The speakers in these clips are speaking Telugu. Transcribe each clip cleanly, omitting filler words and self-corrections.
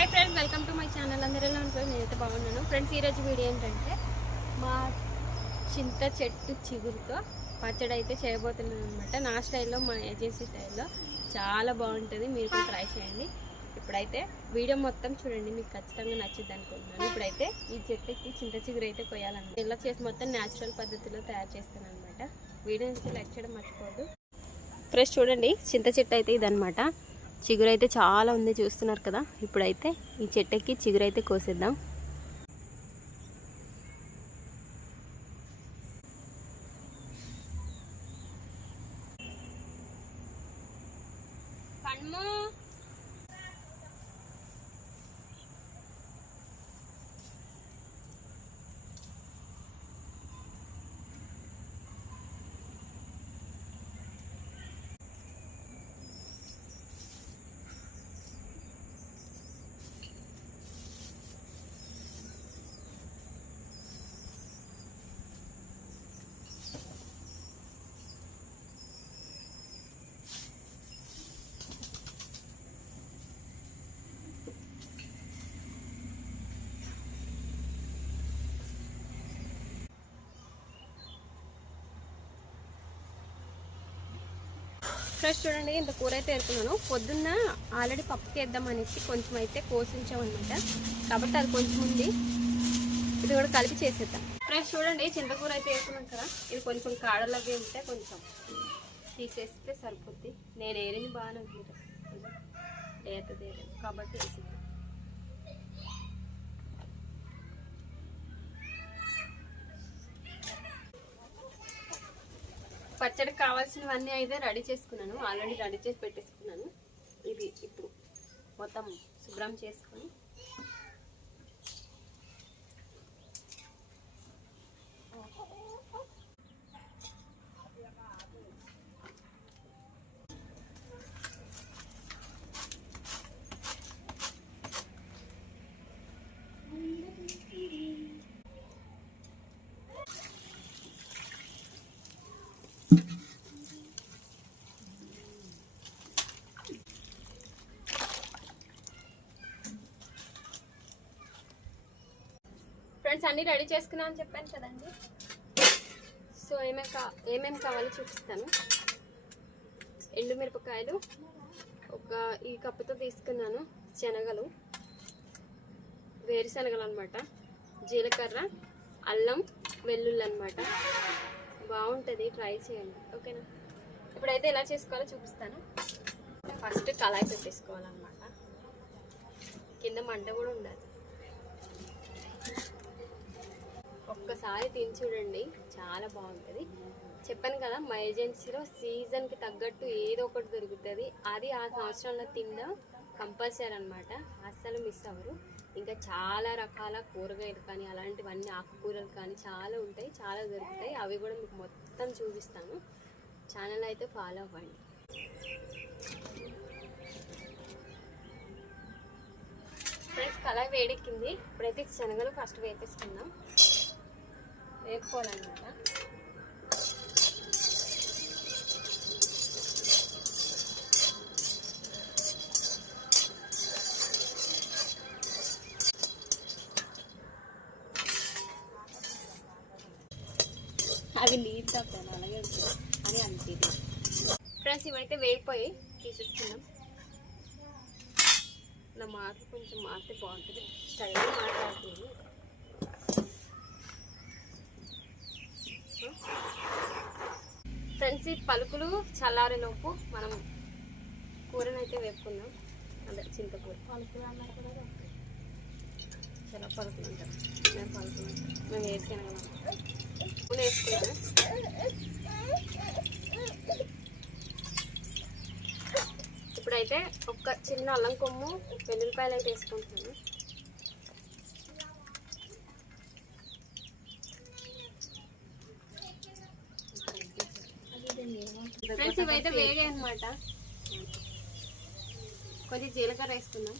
Hi friends, welcome to my channel. అందరూ ఎలా ఉంటారు? నేనైతే బాగున్నాను. ఫ్రెండ్స్, ఈరోజు వీడియో ఏంటంటే మా చింత చెట్టు చిగురుతో పచ్చడి అయితే చేయబోతున్నాను అనమాట. నా స్టైల్లో, మా ఏజెన్సీ స్టైల్లో చాలా బాగుంటుంది. మీరు కూడా ట్రై చేయండి. ఇప్పుడైతే వీడియో మొత్తం చూడండి, మీకు ఖచ్చితంగా నచ్చుద్ది అనుకుంటున్నాను. ఇప్పుడైతే ఈ చెట్టుకి చింత చిగురు అయితే కొయ్యాలన్నమాట. ఇలా చేసి మొత్తం న్యాచురల్ పద్ధతిలో తయారు చేస్తాను అనమాట. వీడియోని లైక్ చేయడం మర్చిపోవద్దు. ఫ్రెండ్స్ చూడండి, చింత చెట్టు అయితే ఇదనమాట. చిగురు అయితే చాలా ఉంది, చూస్తున్నారు కదా. ఇప్పుడైతే ఈ చెట్టుకి చిగురు అయితే కోసేద్దాం. ఫ్రెష్ చూడండి, ఇంత కూర అయితే ఏరుకున్నాను. పొద్దున్న ఆల్రెడీ పప్పుకి వేద్దాం అనేసి కొంచెం అయితే కోసించామన్నమాట. కాబట్టి అది కొంచెం ఉంది, ఇది కూడా కలిపి చేసేద్దాం. ఫ్రెష్ చూడండి, చింతకూర అయితే వేసుకున్నాం కదా. ఇది కొంచెం కాడలవి ఉంటే కొంచెం తీసేస్తే సరిపోద్ది. నేను ఏరిని బాగానే లేతది కాబట్టి వేసేద్దాం. పచ్చడికి కావాల్సినవన్నీ అయితే రెడీ చేసుకున్నాను. ఆల్రెడీ రెడీ చేసి పెట్టేసుకున్నాను. ఇది ఇప్పుడు మొత్తం శుభ్రం చేసుకొని ఫ్రెండ్స్ అన్నీ రెడీ చేసుకున్నా అని చెప్పాను కదండి. సో ఏమేమి కావాలో చూపిస్తాను. ఎండుమిరపకాయలు ఈ కప్పుతో తీసుకున్నాను. శనగలు, వేరుశనగలు అనమాట. జీలకర్ర, అల్లం, వెల్లుల్లి అనమాట. బాగుంటుంది, ట్రై చేయండి. ఓకేనా? ఇప్పుడైతే ఎలా చేసుకోవాలో చూపిస్తాను. ఫస్ట్ కళాయి పెట్టేసుకోవాలన్నమాట. కింద మంట కూడా ఉండాలి. ఒక్కసారి తిని చూడండి, చాలా బాగుంటుంది. చెప్పాను కదా, మా ఏజెన్సీలో సీజన్కి తగ్గట్టు ఏదో ఒకటి దొరుకుతుంది. అది ఆ సంవత్సరంలో తినడం కంపల్సరీ అనమాట. అస్సలు మిస్ అవ్వరు. ఇంకా చాలా రకాల కూరగాయలు కానీ అలాంటివన్నీ ఆకుకూరలు కానీ చాలా ఉంటాయి, చాలా దొరుకుతాయి. అవి కూడా మీకు మొత్తం చూపిస్తాను. ఛానల్ అయితే ఫాలో అవ్వండి. ఫ్రెండ్స్, కళాయి వేడెక్కింది. ఇప్పుడైతే శనగలు ఫస్ట్ వేపేసుకుందాం. వేపుకోవాలన్నమాట. అవి నీరు తప్పాను, అలాగే ఉంటుంది అని అనిపించింది. ఫ్రెండ్స్, ఇవైతే వేగిపోయి తీసేసుకున్నాం. నా మాటలు కొంచెం మారితే బాగుంటుంది, స్టైల్గా మాట్లాడుతుంది. ఫ్రెండ్స్, ఈ పలుకులు చల్లారేలోపు మనం కూరనైతే వేపుకుందాం. అదే చింతకూర. పలుకులు అన్నారు కూడా చాలా పలుకులు ఉంటారు. మేము పలుకులు ఉంటాం, మేము వేసుకున్నాం. వేసుకున్నాను. ఇప్పుడైతే ఒక చిన్న అల్లం కొమ్ము, వెల్లుల్లిపాయలు అయితే వేసుకుంటున్నాను. ఫ్రెండ్స్, ఇవైతే వేడి అనమాట. కొంచెం జీలకర్ర వేసుకుందాం.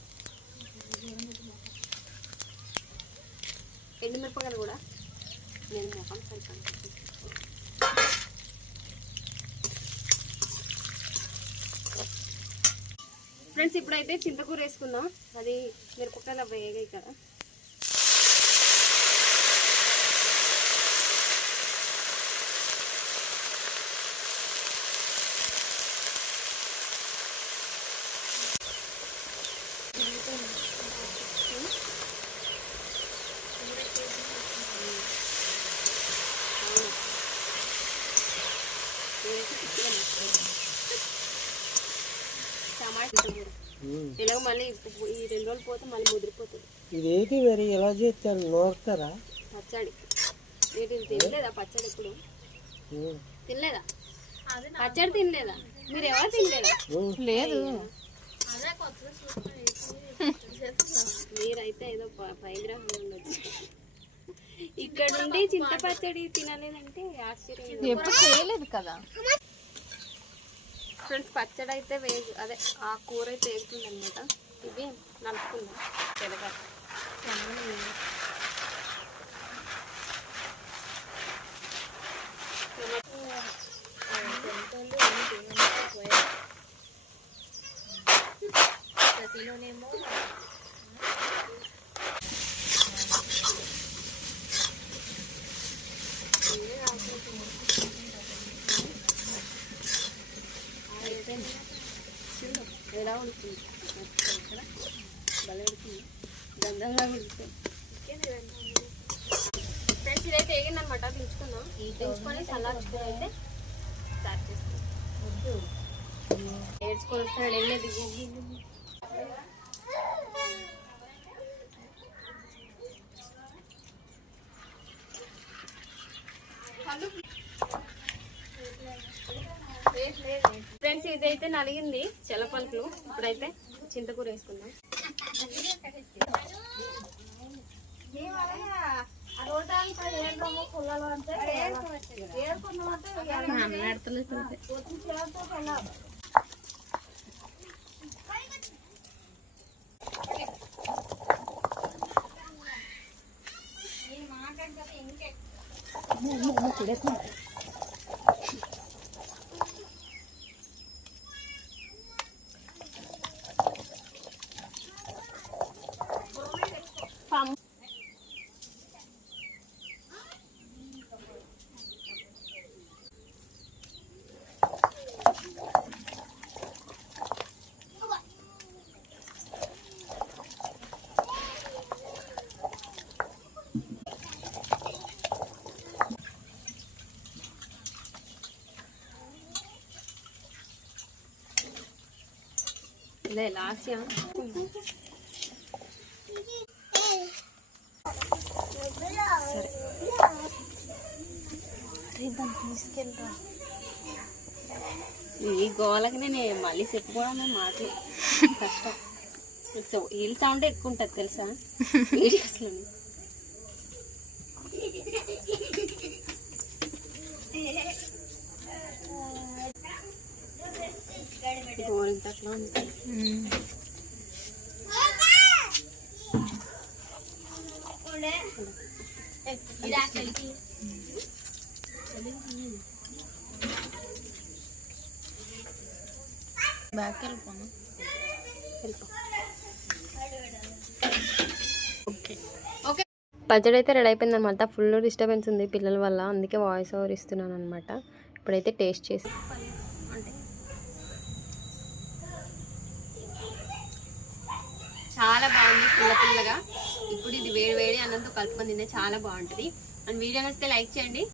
ఎండుమిరపకాయలు కూడా నేను మొఖం సరిపోను. ఫ్రెండ్స్ ఇప్పుడైతే చింతకూర వేసుకుందాం. అది మిరపకాయలు అవి వేగాయి కదా. ఇలాగ మళ్ళీ ఈ 2 రోజులు పోతే మళ్ళీ ముదిరిపోతుంది. ఇదేంటి మరి ఎలా చేస్తారు? నోరుతారా పచ్చడి? మీరు తినలేదా పచ్చడి? ఎప్పుడు తినలేదా పచ్చడి? తినలేదా? మీరు ఎవరు తినలేదా? లేదు. మీరైతే ఏదో పైగ్రహంలో ఉండొచ్చు. ఇక్కడ నుండి చింత పచ్చడి తినలేదంటే ఆశ్చర్యం. ఎప్పుడు చేయలేదు కదా. ఫ్రెండ్స్ పచ్చడి అయితే అదే ఆ కూర అయితే వేగుతుంది అనమాట. ఇవి నలుపుకుందాం. తెలగా ఎలా ఉడుతుంది ఇక్కడ భలే ఉడుతుంది, గంధంగా ఉడుతుంది. ఫ్రెండ్స్ ఇదైతే వేగిందనమాట. దించుకుందాం. దించుకొని చల్లార్చుకుని అయితే స్టార్ట్ చేస్తాం. ఏడ్చుకొని వస్తాడు. వెళ్ళేది ఫ్రెండ్స్ ఇదైతే నలిగింది చెలపలుకులు. ఇప్పుడైతే చింతకూర వేసుకుందాం. ఇదే లాస్ట్ ఈ గోలకి నేను మళ్ళీ చెప్పుకోవడం మాటలు కష్టం. వీళ్ళ సౌండ్ ఎక్కువ ఉంటుంది తెలుసా వీడియోస్లో. గోరింతట్లో ఉంటుంది. బ్యాక్ వెళ్ళిపోను. పచ్చడి అయితే రెడీ అయిపోయింది అనమాట. ఫుల్ డిస్టర్బెన్స్ ఉంది పిల్లల వల్ల, అందుకే వాయిస్ ఓవర్ ఇస్తున్నాను అనమాట. ఇప్పుడైతే టేస్ట్ చేసి చాలా బాగుంది పుల్ల పుల్లగా. ఇప్పుడు ఇది వేడి వేడి అన్నంతో కలుపుకొని తినే చాలా బాగుంటుంది. అండ్ వీడియో నచ్చితే లైక్ చేయండి.